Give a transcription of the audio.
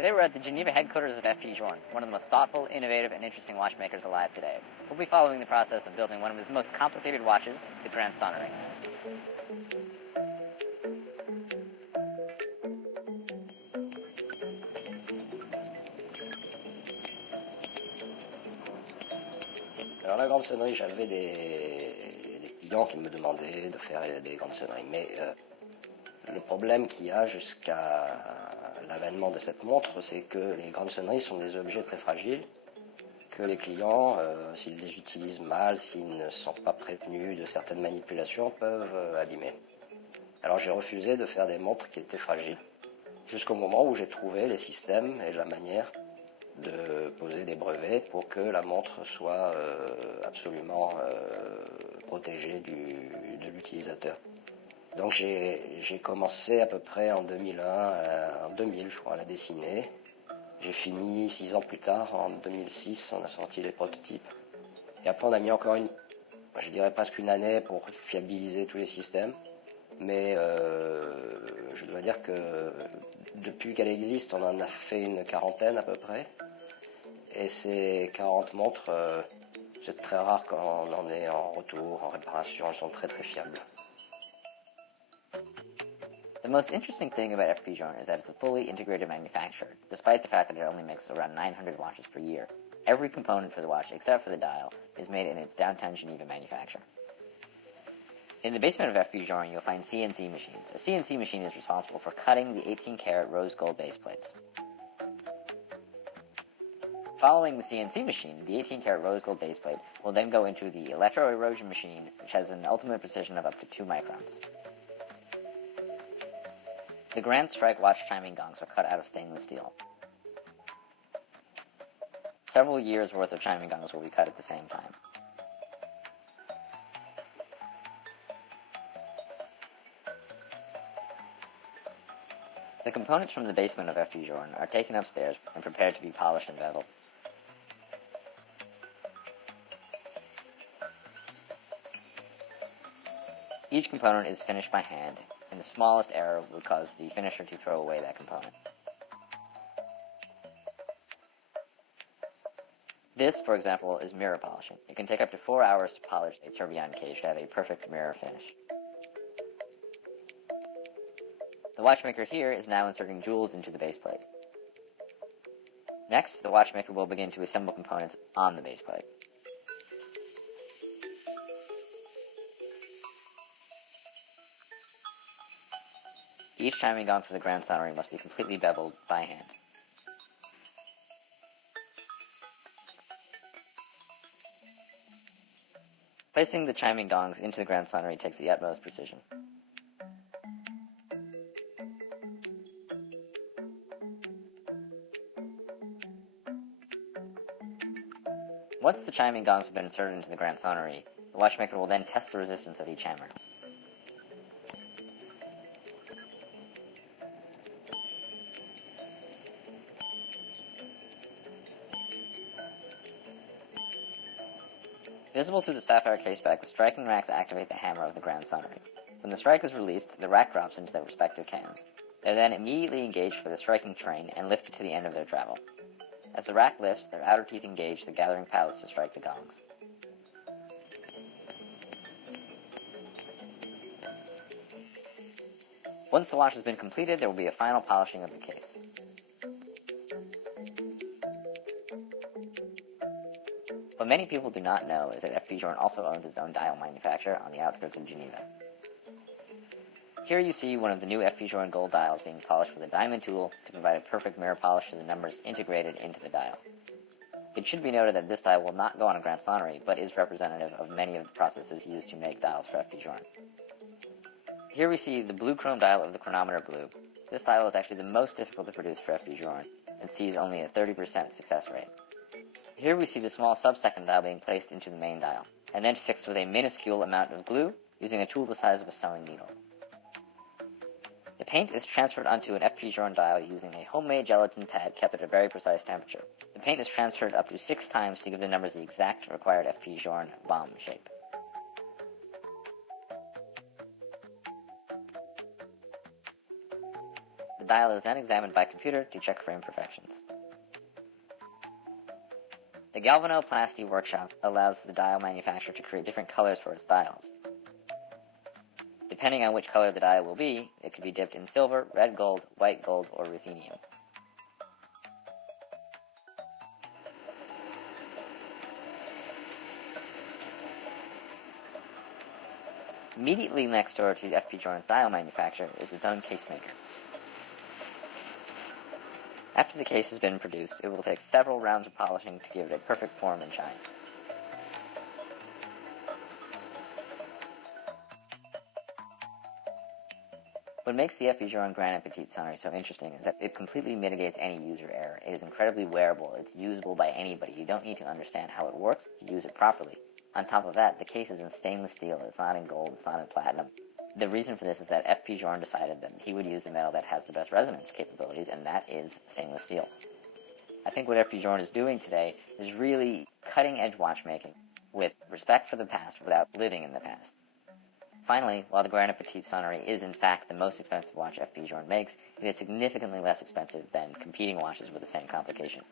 Today we're at the Geneva headquarters of F.P. Journe, one of the most thoughtful, innovative, and interesting watchmakers alive today. We'll be following the process of building one of his most complicated watches, the grande sonniere. Alors la grande sonnerie, j'avais des clients qui me demandaient de faire des grandes sonneries, mais le problème qu'il y a jusqu'à l'avènement de cette montre, c'est que les grandes sonneries sont des objets très fragiles, que les clients, s'ils les utilisent mal, s'ils ne sont pas prévenus de certaines manipulations, peuvent abîmer. Alors j'ai refusé de faire des montres qui étaient fragiles, jusqu'au moment où j'ai trouvé les systèmes et la manière de poser des brevets pour que la montre soit absolument protégée de l'utilisateur. Donc j'ai commencé à peu près en 2001, en 2000 je crois, à la dessiner. J'ai fini 6 ans plus tard, en 2006, on a sorti les prototypes. Et après on a mis encore je dirais presque une année pour fiabiliser tous les systèmes. Mais je dois dire que depuis qu'elle existe, on en a fait une quarantaine à peu près. Et ces 40 montres, c'est très rare quand on en est en retour, en réparation, elles sont très très fiables. The most interesting thing about F.P. Journe is that it's a fully integrated manufacturer, despite the fact that it only makes around 900 watches per year. Every component for the watch, except for the dial, is made in its downtown Geneva manufacture. In the basement of F.P. Journe, you'll find CNC machines. A CNC machine is responsible for cutting the 18-karat rose gold base plates. Following the CNC machine, the 18-karat rose gold base plate will then go into the electro-erosion machine, which has an ultimate precision of up to 2 microns. The Grand Strike watch chiming gongs are cut out of stainless steel. Several years' worth of chiming gongs will be cut at the same time. The components from the basement of F.P. Journe are taken upstairs and prepared to be polished and beveled. Each component is finished by hand, and the smallest error would cause the finisher to throw away that component. This, for example, is mirror polishing. It can take up to 4 hours to polish a tourbillon cage to have a perfect mirror finish. The watchmaker here is now inserting jewels into the base plate. Next, the watchmaker will begin to assemble components on the base plate. Each chiming gong for the grande sonniere must be completely beveled by hand. Placing the chiming gongs into the grande sonniere takes the utmost precision. Once the chiming gongs have been inserted into the grande sonniere, the watchmaker will then test the resistance of each hammer. Visible through the sapphire caseback, the striking racks activate the hammer of the grande sonniere. When the strike is released, the rack drops into their respective cams. They are then immediately engaged for the striking train and lifted to the end of their travel. As the rack lifts, their outer teeth engage the gathering pallets to strike the gongs. Once the watch has been completed, there will be a final polishing of the case. What many people do not know is that F.P. Journe also owns its own dial manufacturer on the outskirts of Geneva. Here you see one of the new F.P. Journe gold dials being polished with a diamond tool to provide a perfect mirror polish to the numbers integrated into the dial. It should be noted that this dial will not go on a grande sonniere, but is representative of many of the processes used to make dials for F.P. Journe. Here we see the blue chrome dial of the chronometer blue. This dial is actually the most difficult to produce for F.P. Journe and sees only a 30% success rate. Here we see the small sub-second dial being placed into the main dial, and then fixed with a minuscule amount of glue using a tool the size of a sewing needle. The paint is transferred onto an F.P. Journe dial using a homemade gelatin pad kept at a very precise temperature. The paint is transferred up to 6 times to give the numbers the exact required F.P. Journe bomb shape. The dial is then examined by computer to check for imperfections. The galvanoplasty workshop allows the dial manufacturer to create different colors for its dials. Depending on which color the dial will be, it could be dipped in silver, red gold, white gold, or ruthenium. Immediately next door to F.P. Journe's dial manufacturer is its own case maker. After the case has been produced, it will take several rounds of polishing to give it a perfect form and shine. What makes the F.P. Journe Grande Petite Sonnerie so interesting is that it completely mitigates any user error. It is incredibly wearable. It's usable by anybody. You don't need to understand how it works to use it properly. On top of that, the case is in stainless steel. It's not in gold. It's not in platinum. The reason for this is that F.P. Journe decided that he would use the metal that has the best resonance capabilities, and that is stainless steel. I think what F.P. Journe is doing today is really cutting-edge watchmaking with respect for the past without living in the past. Finally, while the Grande Petite Sonnerie is in fact the most expensive watch F.P. Journe makes, it is significantly less expensive than competing watches with the same complication.